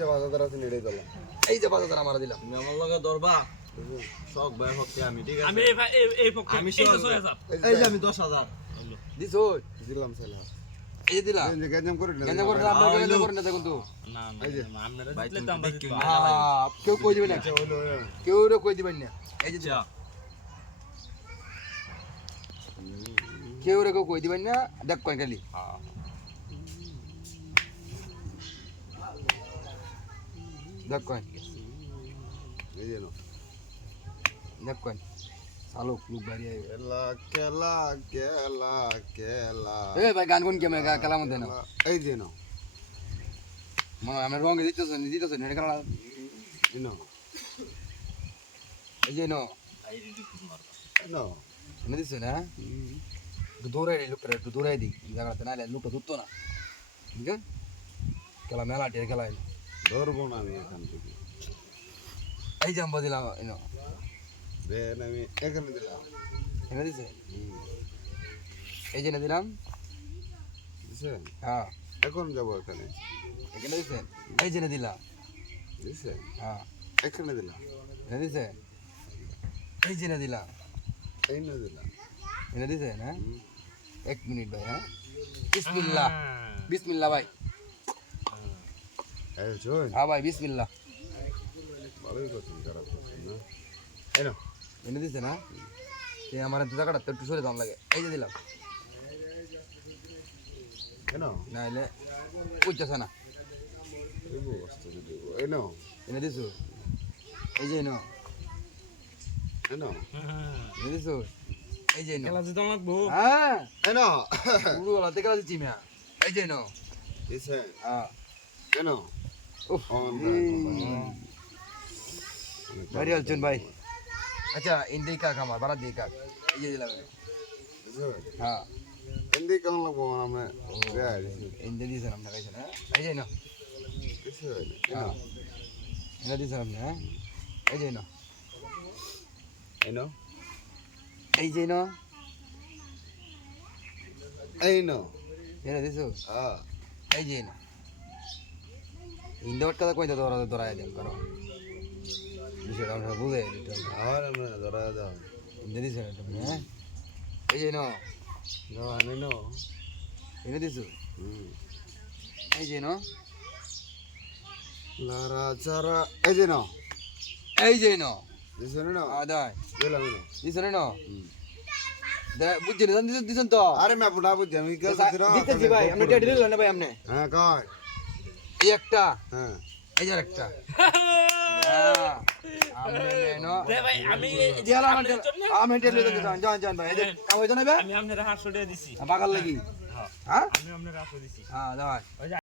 যে বাজাদার আছে নেড়ে দিলাম এই যে বাজাদার আমারে দিলাম তুমি আমার লগে দরবা শখ ভাই হচ্ছে আমি ঠিক আছে আমি এই পক্ষে আমি এই যে 6000 এই যে আমি 10000 দিছো দিলাম সেলা এই যে দিলাম এই যে গেঞ্জাম করে গেঞ্জাম করে আপনারা গেঞ্জাম করে না দেখুন তো না না এই যে আপনারা ভাই, দিলে তুমি তো আমরা দেখি দিতাম। না। কেউ কই দিবেন না হইলো কেউ কই দিবেন না এই যে দিলাম কেউ কেউ কই দিবেন না দেখ কই খালি দেখ কই এই যে নো দেখ কই চালক লোক বাড়ি আইবে কেলা কেলা কেলা কেলা এই ভাই গান কোন ক্যামেরা খেলা মধ্যে না এই যে নো মানে আমরা রঙে দিতেছেন এটা খেলা এই নো এই যে নো নো এনে দিছে না একটু দৌড়াই দিই লোকটা একটু দৌড়াই দিই জায়গাতে নাহলে লোকটা ধরতো না ঠিক আছে খেলা মেলা টের খেলা এলো ধরবো না আমি এখান থেকে এই যে আমরা দিলাম এনো দেন আমি এখানে দিলাম এনে দিছে এই যে এনে দিলাম দিছেন হ্যাঁ এখন যাবো এখানে এখানে দিছে এই যে এনে দিলাম দিছেন হ্যাঁ এখানে দিলাম এনে দিছে এই যে এনে দিলাম এই না দিলাম এনে দিছে না এক মিনিট ভাই হ্যাঁ বিসমিল্লাহ বিসমিল্লাহ ভাই এই শোন হ্যাঁ ভাই বিসমিল্লাহ ভালোই করছেন খারাপ করছেন না এই না এনে দিছে না সে আমার জায়গাটা একটু সরে দাম লাগে এই যে দিলাম কেন নাহলে উঠতেছে না এই বস্তু দিব এই না এনে দিছো এই যে এনো এই না এনে দিছো এই যে এনো খেলা জিতাম লাগবো হ্যাঁ এই না পুরো গলা থেকে দিচ্ছি মিয়া এই যে এনো দিছেন হ্যাঁ এই না উফ ভারী আলছেন ভাই আচ্ছা ইন্ডিয়া কাক আমার বাড়া দিয়ে কাক এই যে দিলাম দিছেন হ্যাঁ হিন্দি কেমন লাগবো আমরা ইন্ডিয়া দিয়েছেন আপনার কাছে না এই যে এনো দিছেন হ্যাঁ এনে দিয়েছেন আপনি হ্যাঁ এই যে এনো এই না এই যে এনো এই না এনে দিছো হ্যাঁ এই যে এনো ইন্ডিয়া কথা কই ধরা ধরাই দেন করো বিষয়টা আমরা বুঝে দিতে হবে আর আমরা ধরা দাও ইন্ডিয়া দিয়েছেন আপনি হ্যাঁ এই যে এনো গানে না এনে দিছো এই যে এনো লারা চারা এই যে না এই যে এনো দিছেন না আদায় দিলাম না দিছেন এনো বুঝছেন দিছেন তো আরে মে বুড়া বুঝ আমি কে দিতেছি ভাই আমরা টেডি দিলেন না ভাই আপনি হ্যাঁ কয় এই একটা হ্যাঁ এই যে একটা দে ভাই আমি আমি টেডি দিতে যান যান ভাই এই যে কাম হইতো না ভাই আমি আপনার 800 টাকা দিছি বাগাল লাগি হ্যাঁ আমি আপনার 800 দিছি হ্যাঁ দাও